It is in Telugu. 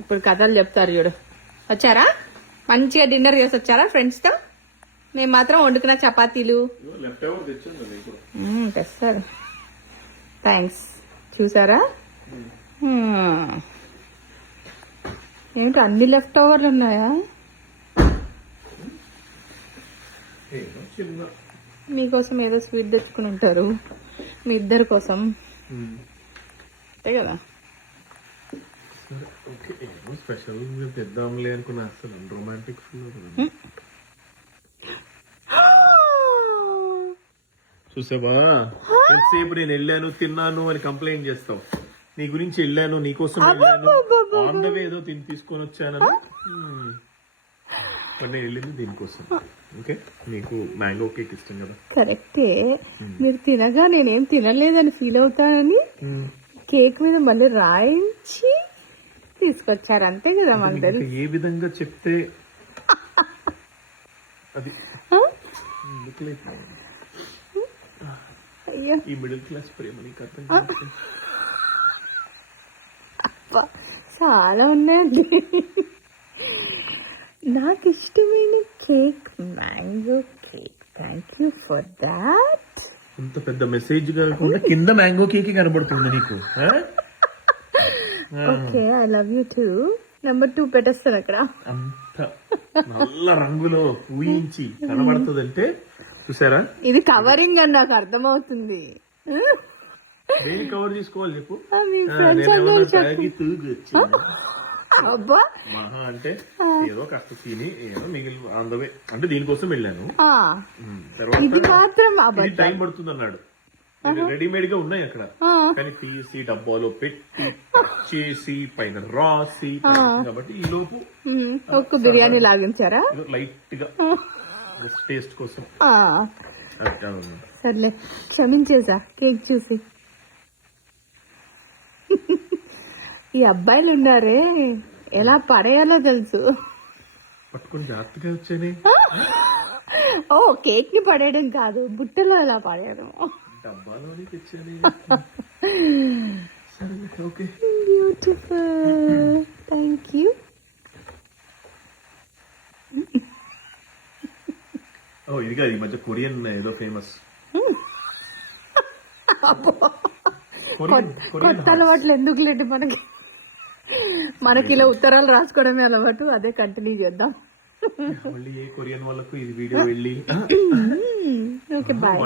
ఇప్పుడు కథలు చెప్తారు చూడు. వచ్చారా, మంచిగా డిన్నర్ చేసి వచ్చారా ఫ్రెండ్స్ తో? మేము మాత్రం వండుకున్న చపాతీలు తెస్తారు. థ్యాంక్స్. చూసారా ఏంటి అన్ని లెఫ్ట్ ఓవర్లు ఉన్నాయా? మీకోసం ఏదో స్వీట్ తెచ్చుకుని ఉంటారు, మీ ఇద్దరి కోసం. అంతే కదా. స్పెషల్ తెద్దాంలే అనుకున్నా, అసలు రొమాంటిక్ చూసావా? ఎంతసేపు నేను వెళ్ళాను తిన్నాను అని కంప్లైంట్ చేస్తావు. నీ గురించి వెళ్ళాను, నీకోసం వెళ్ళాను, ఆన్ ద వే ఏదో తీసుకొని వచ్చానని. నేను వెళ్ళింది దీనికోసం. ఓకే, నీకు మ్యాంగో కేక్ ఇష్టం కదా? కరెక్టే. మీరు తినగా నేనేం తినలేదని ఫీల్ అవుతానని కేక్ మీద మళ్ళీ రాయించి తీసుకొచ్చారు. అంతే కదా. మనకి ఏ విధంగా చెప్తే అది ఈ మిడిల్ క్లాస్ ప్రేమ నీకు అర్థం కాదు. చాలా ఉన్నాయండి. నాకు ఇష్టమైన cake mango cake. Thank you for that. ఇంత పెద్ద మెసేజ్ కాకుండా కింద మ్యాంగో కేక్ కనబడుతుంది నీకు. Okay, I love you two. Number 2 పెట్టేస్తాను అక్కడ. అంత నల్ల రంగులో ఊహించి కనబడుతుంది అంటే చూసారా? ఇది కవరింగ్ అని నాకు అర్థమవుతుంది. దేని కవర్ చేసుకోవాలి చెప్పు? అబ్బా మహా అంటే ఏదో కాస్త తిని ఏదో మిగిలి అందవే అంటే దీనికోసం వెళ్ళాను. తర్వాత టైం పడుతుంది అన్నాడు. రెడీమేడ్ గా ఉన్నాయి అక్కడ, కానీ తీసి డబ్బాలో పెట్టి చేసి పైన రాసి కాబట్టి ఈ లోపు ఒక బిర్యానీ లాగించారా లైట్ గా టేస్ట్ కోసం. సర్లే, క్షమించేసా కేక్ చూసి. ఈ అబ్బాయిలు ఉన్నారే, ఎలా పడేయాలో తెలుసు. పట్టుకుని జాగ్రత్తగా వచ్చానే. ఓ, కేక్ ని పడేయడం కాదు, బుట్టలో ఎలా పడేయడం. డబ్బాలోని తెచ్చాను. Okay, beautiful. Thank you. ఓ ఇదిగా ఈ మధ్య కొరియన్ ఏదో ఫేమస్. కొత్త అలవాట్లు ఎందుకు లేండి మనకి ఇలా ఉత్తరాలు రాసుకోవడమే అలవాటు, అదే కంటిన్యూ చేద్దాం. మళ్ళీ ఏ కొరియన్ వాళ్ళకు ఇది వీడియో వెళ్ళి ఓకే బాయ్.